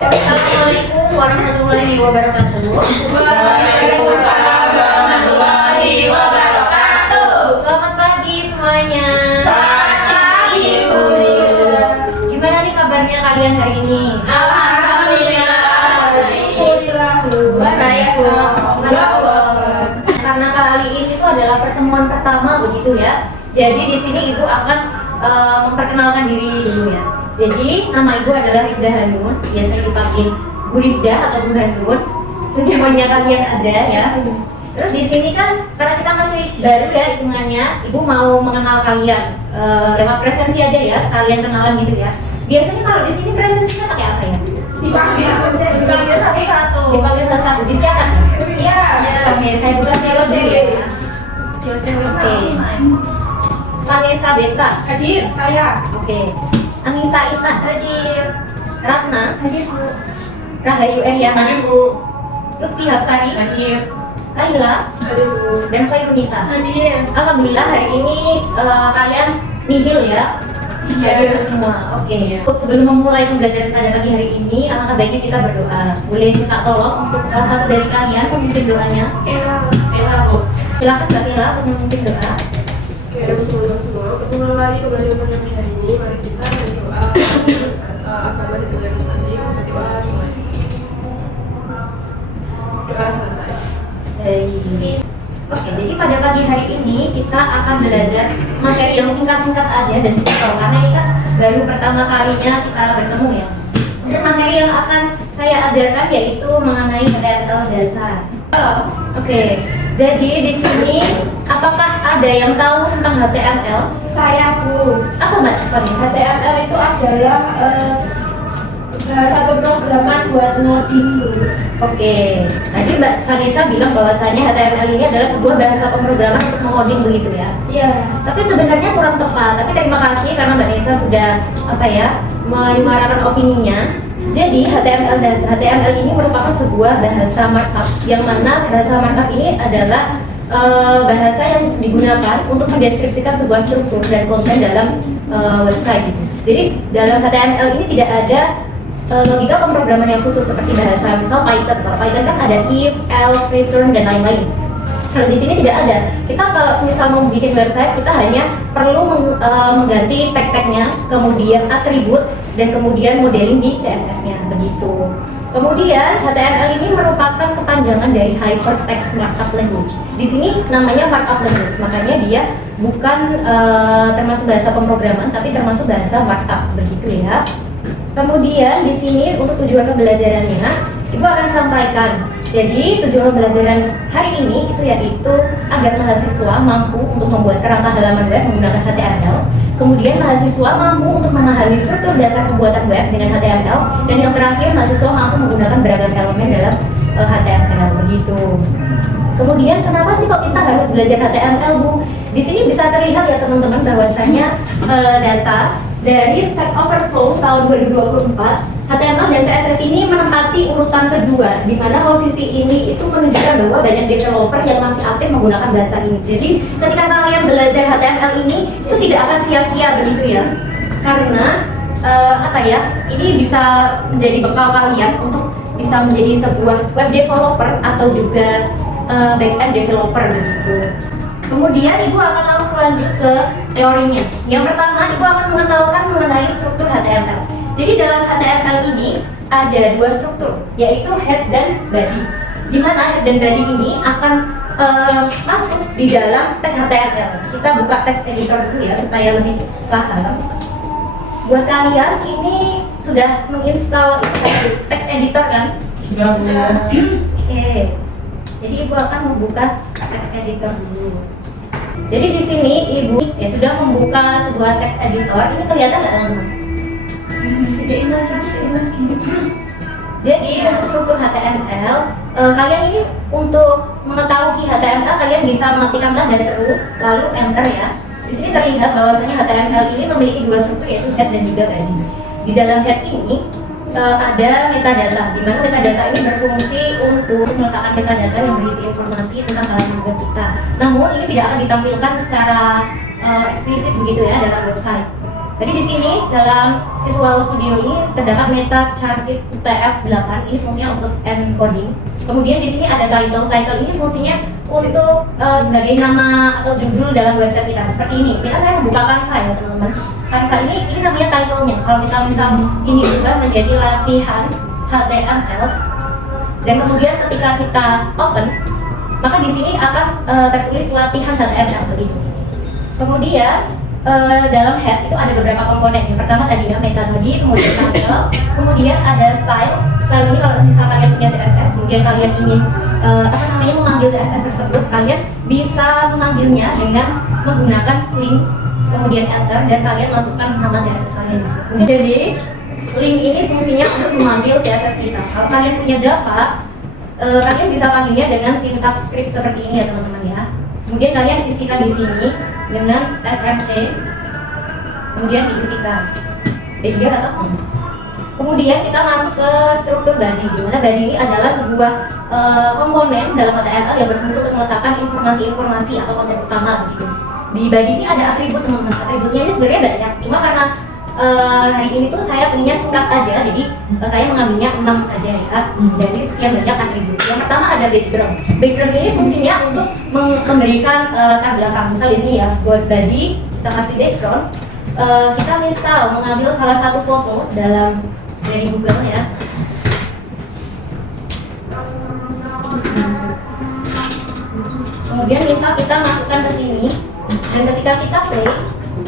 Assalamualaikum warahmatullahi wabarakatuh. Waalaikumsalam warahmatullahi wabarakatuh. Selamat pagi semuanya. Selamat pagi, Bu. Gimana nih kabarnya kalian hari ini? Alhamdulillah. Alhamdulillah. Baik, Karena kali ini tuh adalah pertemuan pertama begitu ya. Jadi di sini Ibu akan memperkenalkan diri dulu ya. Jadi nama Ibu adalah Rifda Hanun, biasanya dipanggil Bu Rifda atau Bu Hanun. Itu zamannya kalian ada ya. Terus di sini kan karena kita masih baru ya hitungannya, Ibu mau mengenal kalian lewat presensi aja ya, sekalian kenalan gitu ya. Biasanya kalau di sini presensinya pakai apa ya? Dipanggil satu-satu. Dipanggil satu-satu, disiapkan? Iya. Oke, saya buka siapa dulu ya. Oke. Vanessa Beta. Hadir, saya. Oke. Anissa Isna. Hadir. Ratna. Hadir, Bu. Rahayu Eryana. Hadir, Bu. Lutfi Hapsari. Hadir. Kaila. Hadir, Bu. Dan Khairunisa. Hadir. Alhamdulillah hari ini kalian nihil ya. Hadir semua. Oke. Sebelum memulai pembelajaran pada pagi hari ini, alangkah baiknya kita berdoa. Boleh minta tolong untuk salah satu dari kalian memimpin doanya? Ella, Bu. Silakan Mbak Kila untuk memimpin doa. Oke, semua untuk memulai pembelajaran pagi hari ini, mari kita berdoa agama di negara masing-masing. Berdoa dimulai. Doa selesai. Baik. Oke, jadi pada pagi hari ini kita akan belajar materi yang singkat-singkat aja dan simpel karena ini kan baru pertama kalinya kita bertemu ya. Untuk materi yang akan saya ajarkan yaitu mengenai HTML dasar. Oke, jadi di sini apakah ada yang tahu tentang HTML? Saya, Bu. Apa Mbak Vanessa? HTML itu adalah bahasa pemrograman buat ngoding, Bu. Oke, tadi Mbak Vanessa bilang bahwasanya HTML ini adalah sebuah bahasa pemrograman untuk mengoding begitu ya. Iya. Tapi sebenarnya kurang tepat. Tapi terima kasih karena Mbak Nisa sudah menyuarakan opininya. Jadi HTML ini merupakan sebuah bahasa markup yang mana bahasa markup ini adalah bahasa yang digunakan untuk mendeskripsikan sebuah struktur dan konten dalam website. Jadi dalam HTML ini tidak ada logika pemrograman yang khusus seperti bahasa misal Python. Kalau Python kan ada if, else, return dan lain-lain. Kalau di sini tidak ada. Kita kalau misal mau bikin website, kita hanya perlu mengganti tag-tagnya, kemudian atribut dan kemudian modeling di CSS-nya begitu. Kemudian HTML ini merupakan kepanjangan dari Hypertext Markup Language. Di sini namanya markup language, makanya dia bukan termasuk bahasa pemrograman, tapi termasuk bahasa markup begitu ya. Kemudian di sini untuk tujuan pembelajarannya, Ibu akan sampaikan. Jadi tujuan pembelajaran hari ini itu yaitu agar mahasiswa mampu untuk membuat kerangka halaman web menggunakan HTML. Kemudian mahasiswa mampu untuk memahami struktur dasar pembuatan web dengan HTML. Dan yang terakhir mahasiswa mampu menggunakan beragam elemen dalam HTML begitu. Kemudian kenapa sih kok kita harus belajar HTML, Bu? Di sini bisa terlihat ya teman-teman bahwasanya data dari Stack Overflow tahun 2024 HTML dan CSS ini menempati urutan kedua, di mana posisi ini itu menunjukkan bahwa banyak developer yang masih aktif menggunakan bahasa ini. Jadi ketika kalian belajar HTML ini itu tidak akan sia-sia begitu ya, karena ini bisa menjadi bekal kalian untuk bisa menjadi sebuah web developer atau juga back-end developer begitu. Kemudian Ibu akan langsung lanjut ke teorinya. Yang pertama, Ibu akan mengenalkan mengenai struktur HTML. Jadi dalam HTML ini ada dua struktur, yaitu head dan body. Di mana head dan body ini akan masuk di dalam tag HTML. Kita buka text editor dulu ya supaya lebih paham. Buat kalian ini sudah menginstal text editor kan? Sudah. Oke. Jadi Ibu akan membuka text editor dulu. Jadi di sini Ibu ya sudah membuka sebuah text editor. Ini kelihatan nggak teman-teman? Gedein lagi. Jadi untuk struktur HTML, kalian ini untuk mengetahui HTML kalian bisa mengetikkan tanda seru lalu enter ya. Di sini terlihat bahwasanya HTML ini memiliki dua struktur yaitu head dan juga body. Di dalam head ini ada metadata, di mana metadata ini berfungsi untuk meletakkan metadata yang berisi informasi tentang halaman web kita. Namun ini tidak akan ditampilkan secara eksplisit begitu ya dalam website. Jadi di sini dalam Visual Studio ini terdapat meta charset UTF-8, ini fungsinya untuk encoding. Kemudian di sini ada title. Title ini fungsinya untuk sebagai nama atau judul dalam website kita. Seperti ini. Kita saya membuka Canva ya teman-teman. Canva ini namanya title-nya. Kalau kita misal ini juga menjadi latihan HTML, dan kemudian ketika kita open, maka di sini akan tertulis latihan HTML begitu. Kemudian dalam head itu ada beberapa komponen. Yang pertama tadi ya meta tadi, kemudian title, kemudian ada style. Style ini kalau misal kalian punya CSS, kemudian kalian ingin memanggil CSS tersebut, kalian bisa memanggilnya dengan menggunakan link, kemudian enter, dan kalian masukkan nama CSS kalian di situ. Jadi link ini fungsinya untuk memanggil CSS kita. Kalau kalian punya Java, kalian bisa panggilnya dengan sintaks script seperti ini ya teman-teman ya. Kemudian kalian isikan di sini dengan src, kemudian diisikan dan atau kemudian kita masuk ke struktur body, di mana body ini adalah sebuah komponen dalam HTML yang berfungsi untuk meletakkan informasi-informasi atau konten utama begitu. Di body ini ada atribut teman-teman. Atributnya ini sebenarnya banyak, cuma karena hari ini tuh saya punya singkat aja, jadi saya mengambilnya 6 saja ya dari sekian banyak atribut. Yang pertama ada background. Background ini fungsinya untuk memberikan latar belakang. Misal di sini ya, buat body kita kasih background. Kita misal mengambil salah satu foto dari Google ya. Kemudian misal kita masukkan ke sini, dan ketika kita play,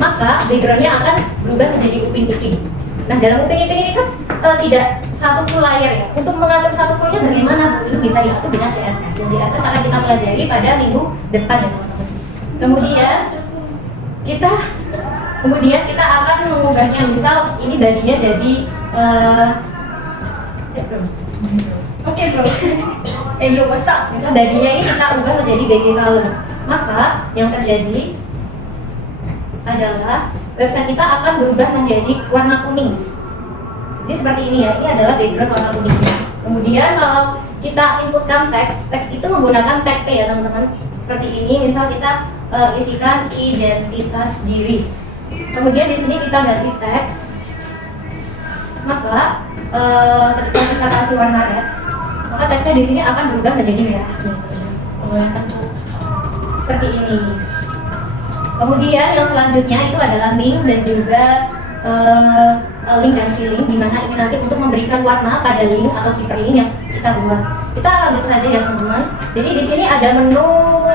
maka backgroundnya akan berubah menjadi Upin Ipin. Nah dalam Upin Ipin ini kan tidak satu full layer ya. Untuk mengatur satu fullnya bagaimana? Itu bisa diatur dengan CSS, dan CSS akan kita pelajari pada minggu depan ya teman-teman. Kemudian kita akan mengubahnya. Misal ini badinya jadi Oke bro. Yo what's up? Misal badinya ini kita ubah menjadi BG color. Maka yang terjadi adalah website kita akan berubah menjadi warna kuning. Jadi seperti ini ya, ini adalah background warna kuning. Kemudian kalau kita inputkan teks itu menggunakan tag P ya teman-teman. Seperti ini, misal kita isikan identitas diri. Kemudian di sini kita ganti teks. Maka ketika kita kasih warna red, maka teksnya di sini akan berubah menjadi merah. Seperti ini. Kemudian yang selanjutnya itu adalah link dan juga link dan filling, di mana ini nanti untuk memberikan warna pada link atau hyperlink yang kita buat. Kita lanjut saja ya teman-teman. Jadi di sini ada menu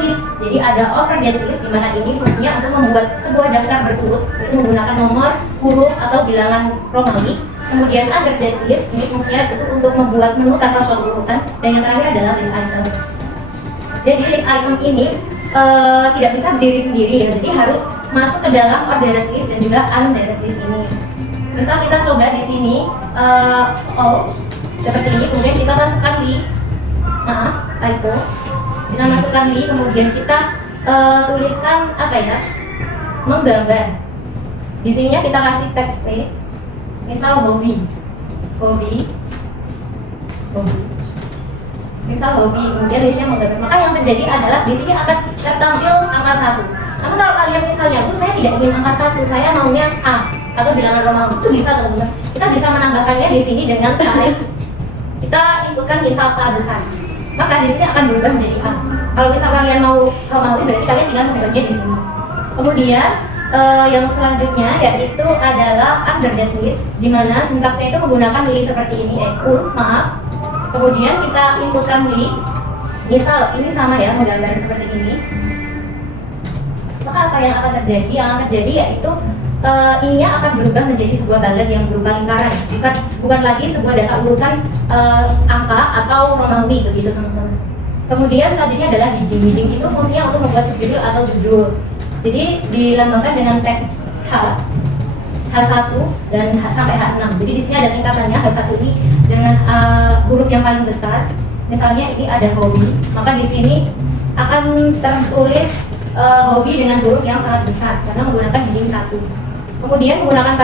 list, jadi ada overhead list, di mana ini fungsinya untuk membuat sebuah daftar berturut, yaitu menggunakan nomor, huruf atau bilangan Romawi. Kemudian underhead list, ini fungsinya itu untuk membuat menu tanpa suatu urutan, dan yang terakhir adalah list item. Jadi list item ini tidak bisa berdiri sendiri ya, jadi harus masuk ke dalam ordered list dan juga unordered list ini. Misal kita coba di sini all seperti ini, kemudian kita masukkan link, typo, kita masukkan link, kemudian kita tuliskan apa ya, menggambar. Di sininya kita kasih text P, misal hobi. Misal hobi, kemudian listnya menggambar. Maka yang terjadi adalah di sini akan tertampil angka 1. Namun kalau kalian misalnya, saya tidak ingin angka 1, saya maunya A atau bilangan Romawi, itu bisa teman-teman. Kita bisa menambahkannya di sini dengan type. Kita inputkan misal A besar, maka di sini akan berubah menjadi A. Kalau misal kalian mau Romawi, berarti kalian tinggal mengubahnya di sini. Kemudian yang selanjutnya yaitu adalah underdead list, di mana sintaksnya itu menggunakan list seperti ini, Kemudian kita inputkan link, misal ini sama ya, menggambar seperti ini. Maka apa yang akan terjadi? Yang akan terjadi yaitu ininya akan berubah menjadi sebuah bullet yang berupa lingkaran, bukan lagi sebuah data urutan angka atau Romawi begitu teman-teman. Kemudian selanjutnya adalah heading. Heading itu fungsinya untuk membuat subjudul atau judul. Jadi dilambangkan dengan tag H1 dan sampai H6. Jadi di sini ada tingkatannya. H1 ini dengan huruf yang paling besar. Misalnya ini ada hobi, maka di sini akan tertulis hobi dengan huruf yang sangat besar karena menggunakan heading 1. Kemudian menggunakan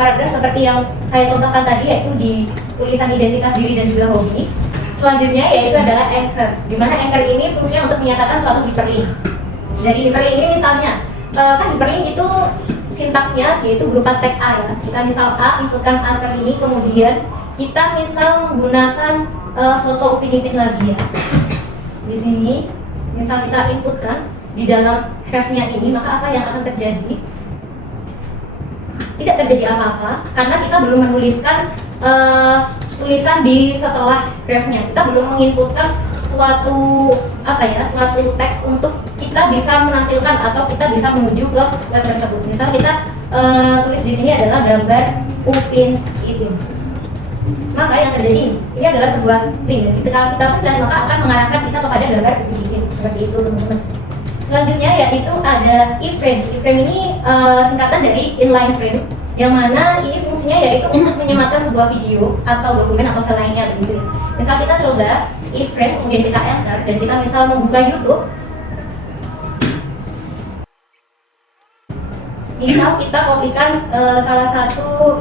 paragraf seperti yang saya contohkan tadi, yaitu di tulisan identitas diri dan juga hobi. Selanjutnya yaitu adalah anchor, di mana anchor ini fungsinya untuk menyatakan suatu hyperlink. Dari hyperlink ini misalnya, kan hyperlink itu sintaksnya yaitu berupa tag A ya. Kita misal A, inputkan A seperti ini, kemudian kita misal menggunakan foto Upin Ipin lagi ya. Di sini, misal kita inputkan di dalam ref-nya ini, maka apa yang akan terjadi? Tidak terjadi apa-apa karena kita belum menuliskan tulisan di setelah ref-nya. Kita belum menginputkan suatu teks untuk kita bisa menampilkan atau kita bisa menuju ke web tersebut. Misal kita tulis di sini adalah gambar Upin Ipin. Maka yang terjadi ini adalah sebuah link. Ketika kita pencet maka akan mengarahkan kita kepada gambar Upin Ipin seperti itu, teman-teman. Selanjutnya yaitu ada iframe. Iframe ini singkatan dari inline frame, yang mana ini fungsinya yaitu untuk menyematkan sebuah video atau dokumen atau file lainnya begitu ya. Misal kita coba iframe, kemudian kita enter dan kita misal membuka YouTube. Misal kita kopikan salah satu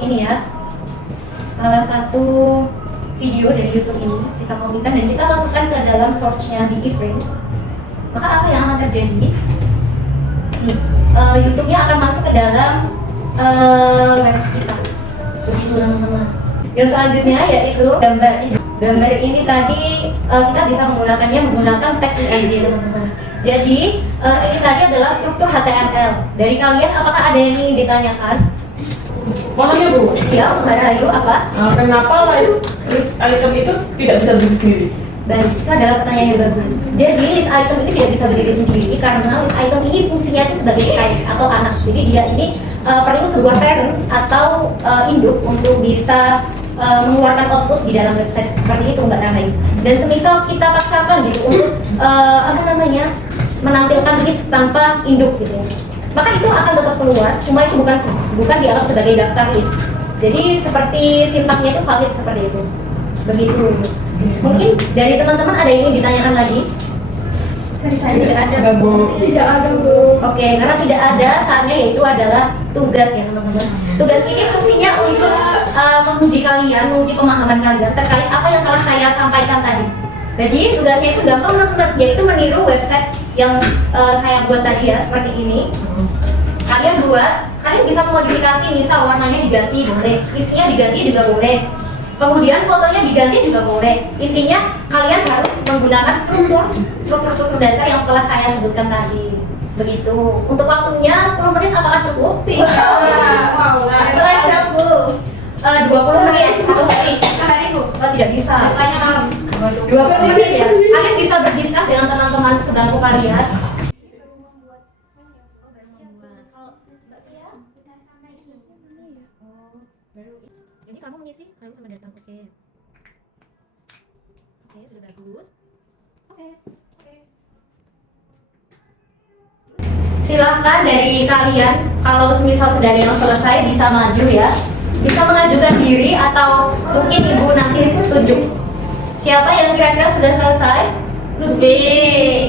video dari YouTube ini, kita kopikan dan kita masukkan ke dalam search-nya di iframe. Maka apa yang akan terjadi? YouTube-nya akan masuk ke dalam web kita. Begitu teman-teman. Yang selanjutnya yaitu gambar. Gambar ini tadi kita bisa menggunakan tag img teman-teman. Jadi ini tadi adalah struktur HTML. Dari kalian apakah ada yang ingin ditanyakan? Mau nanya Bu? Iya, Mbak Rahayu apa? Kenapa list item itu tidak bisa berdiri sendiri? Baik, itu adalah pertanyaan yang bagus. Jadi list item itu tidak bisa berdiri sendiri karena list item ini fungsinya itu sebagai child atau anak. Jadi dia ini perlu sebuah parent atau induk untuk bisa mengeluarkan output di dalam website seperti itu Mbak Rahayu. Dan semisal kita paksakan gitu untuk menampilkan list tanpa induk gitu ya, maka itu akan tetap keluar, cuma itu bukan dianggap sebagai daftar list. Jadi seperti sintaknya itu valid seperti itu. Begitu. Mungkin dari teman-teman ada yang ingin ditanyakan lagi? Dari saya tidak ada. Bu. Tidak ada Bu. Oke, karena tidak ada saatnya yaitu adalah tugas ya teman-teman. Tugas ini fungsinya untuk menguji kalian, menguji pemahaman kalian terkait apa yang telah saya sampaikan tadi. Jadi tugasnya itu gampang teman-teman, yaitu meniru website yang saya buat tadi ya, seperti ini. Kalian bisa memodifikasi, misal warnanya diganti boleh, isinya diganti juga boleh. Kemudian fotonya diganti juga boleh. Intinya kalian harus menggunakan struktur dasar yang telah saya sebutkan tadi. Begitu. Untuk waktunya 10 menit apakah cukup? Wow, belajar Bu. 20 menit, 1 menit. Sehari Bu. Oh, tidak bisa. Tanya kalau 20 menit ya. Kalian bisa berdiskus dengan teman-teman sebangku kalian. Jadi kamu mengisi lalu sama datang, oke, sudah bagus. Oke. Silahkan dari kalian, kalau semisal sudah ada yang selesai bisa maju ya, bisa mengajukan diri atau mungkin ibu nanti tunjuk siapa yang kira-kira sudah selesai. Lutfi.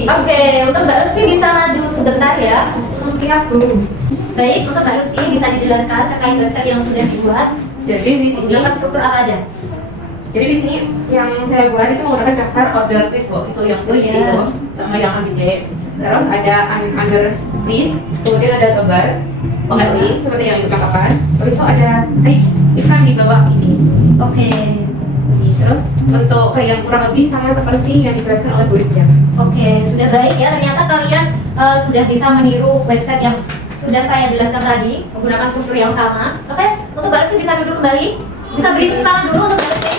Oke, untuk Mbak Lutfi bisa maju sebentar ya. Lutfi aku. Baik, untuk Mbak Lutfi bisa dijelaskan terkait website yang sudah dibuat. Jadi di sini, Menggunakan struktur apa aja? jadi di sini yang saya buat itu menggunakan daftar order list kok, itu yang putih itu sama yang ABJ. Terus ada under list, kemudian ada gambar, link seperti yang ibu katakan. Terus itu ada iklan di bawah ini. Oke. Terus untuk yang kurang lebih sama seperti yang dijelaskan oleh Bu Rizya. Oke, sudah baik ya. Ternyata kalian sudah bisa meniru website yang sudah saya jelaskan tadi menggunakan struktur yang sama. Oke, untuk Mbak Lutfi bisa duduk kembali. Bisa beri tepuk tangan dulu untuk Mbak Lutfi.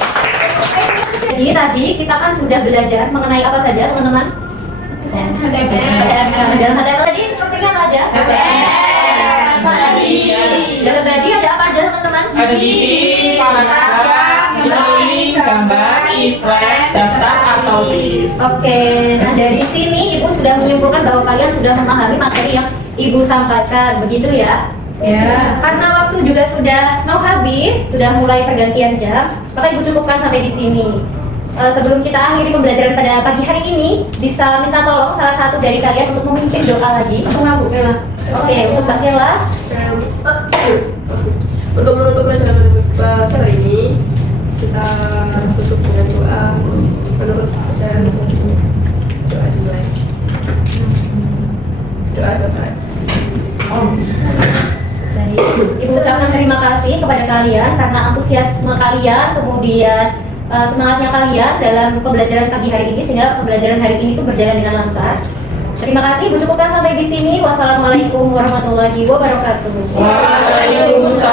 Jadi tadi kita kan sudah belajar mengenai apa saja teman-teman? HTML. Dalam HTML tadi strukturnya apa aja? Dalam body ada apa aja teman-teman? Ada titik, paragraf, link, gambar, slash, daftar atau list. Oke, nah dari sini Ibu sudah menyimpulkan bahwa kalian sudah memahami materi yang Ibu sampaikan, begitu ya? Ya. Karena waktu juga sudah mau habis, sudah mulai pergantian jam, maka Ibu cukupkan sampai di sini. Sebelum kita akhiri pembelajaran pada pagi hari ini, bisa minta tolong salah satu dari kalian untuk memimpin doa lagi. Bu Kela. Oke, untuk Mbak Kela. Untuk menutup pelajaran sore ini, kita tutup dengan doa menurut kepercayaan masing-masing. Doa dimulai. Doa selesai. Baik. Ibu ucapkan terima kasih kepada kalian karena antusiasme kalian, kemudian semangatnya kalian dalam pembelajaran pagi hari ini sehingga pembelajaran hari ini itu berjalan dengan lancar. Terima kasih, Ibu cukupkan sampai di sini. Wassalamualaikum warahmatullahi wabarakatuh. Waalaikumsalam.